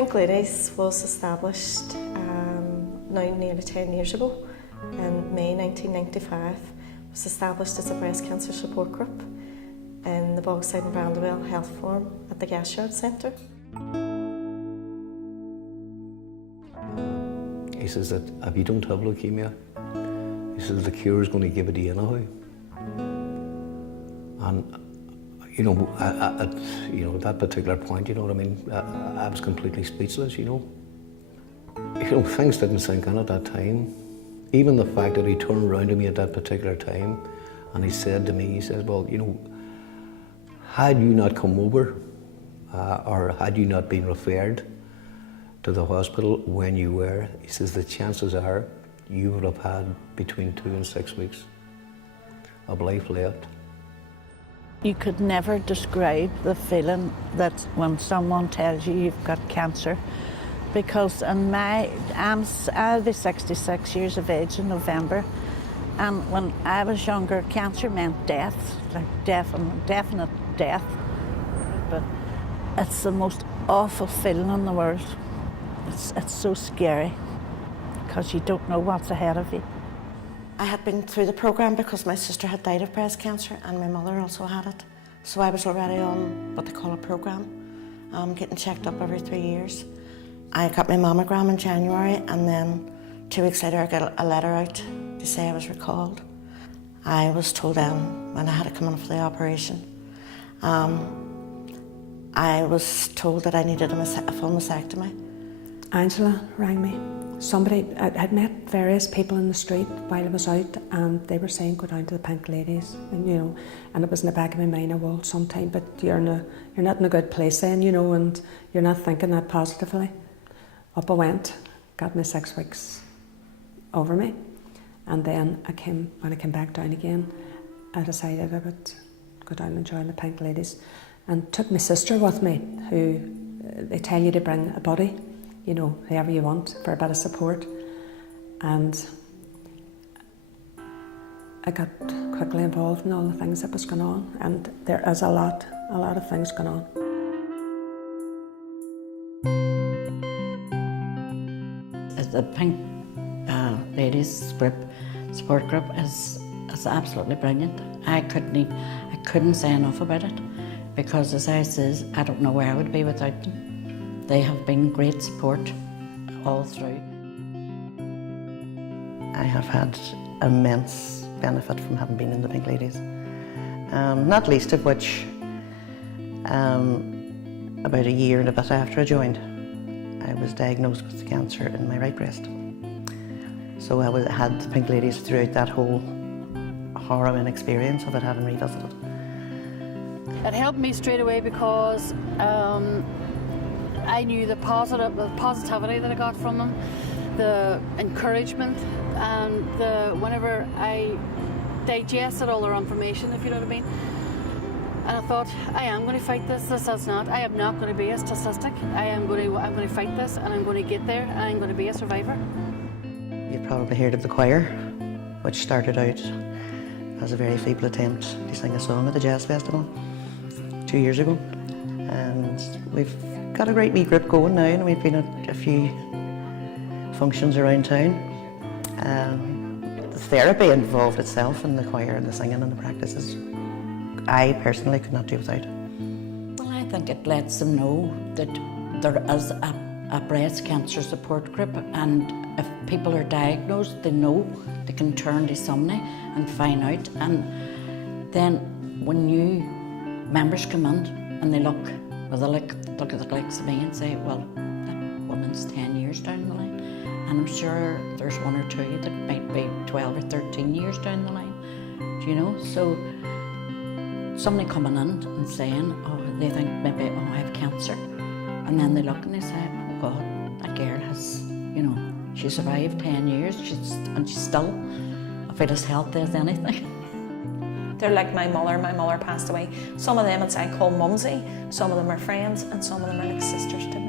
Pink Ladies was established now nearly 10 years ago. In May 1995, it was established as a breast cancer support group in the Bogside and Brandywell Health Forum at the Gasyard Centre. He says that if you don't have leukemia, he says the cure is going to give it to you anyhow. And at that particular point, you know what I mean, I was completely speechless, you know. Things didn't sink in at that time. Even the fact that he turned around to me at that particular time and he said to me, he says, well, you know, had you not come over or had you not been referred to the hospital when you were, he says the chances are you would have had between 2 and 6 weeks of life left. You could never describe the feeling that when someone tells you you've got cancer, because I'll be 66 years of age in November, and when I was younger, cancer meant death, like definite death. But it's the most awful feeling in the world. It's so scary because you don't know what's ahead of you. I had been through the programme because my sister had died of breast cancer and my mother also had it. So I was already on what they call a programme, getting checked up every 3 years. I got my mammogram in January and then 2 weeks later I got a letter out to say I was recalled. I was told then when I had to come in for the operation, I was told that I needed a full mastectomy. Angela rang me. Somebody, I had met various people in the street while I was out and they were saying go down to the Pink Ladies, and you know, and it was in the back of my mind, I will sometime, but you're not in a good place then, you know, and you're not thinking that positively. Up I went, got my 6 weeks over me, and then when I came back down again, I decided I would go down and join the Pink Ladies, and took my sister with me, who they tell you to bring a buddy, you know, whoever you want for a bit of support. And I got quickly involved in all the things that was going on, and there is a lot of things going on. The Pink Ladies group, support group is absolutely brilliant. I couldn't say enough about it, because as I says, I don't know where I would be without them. They have been great support all through. I have had immense benefit from having been in the Pink Ladies, not least of which about a year and a bit after I joined, I was diagnosed with cancer in my right breast. So I had the Pink Ladies throughout that whole harrowing experience of it having revisited. It helped me straight away because I knew the positivity that I got from them, the encouragement, and whenever I digested all their information, if you know what I mean. And I thought, I am going to fight this. This is not. I am not going to be a statistic. I'm going to fight this, and I'm going to get there, and I'm going to be a survivor. You've probably heard of the choir, which started out as a very feeble attempt to sing a song at the Jazz Festival 2 years ago. And we've got a great wee group going now, and we've been at a few functions around town. The therapy involved itself in the choir and the singing and the practices, I personally could not do without. Well, I think it lets them know that there is a breast cancer support group, and if people are diagnosed, they know they can turn to somebody and find out. And then when new members come in and they look at the likes of me and say, well, that woman's 10 years down the line, and I'm sure there's 1 or 2 that might be 12 or 13 years down the line, do you know? So somebody coming in and saying, oh, they think maybe, oh, I have cancer, and then they look and they say, oh God, that girl has, you know, she survived 10 years, and she's still about as healthy as anything. They're like my mother. My mother passed away. Some of them I call mumsy, some of them are friends, and some of them are like sisters to me.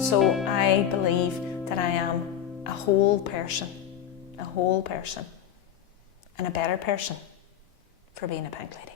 So I believe that I am a whole person, and a better person for being a Pink Lady.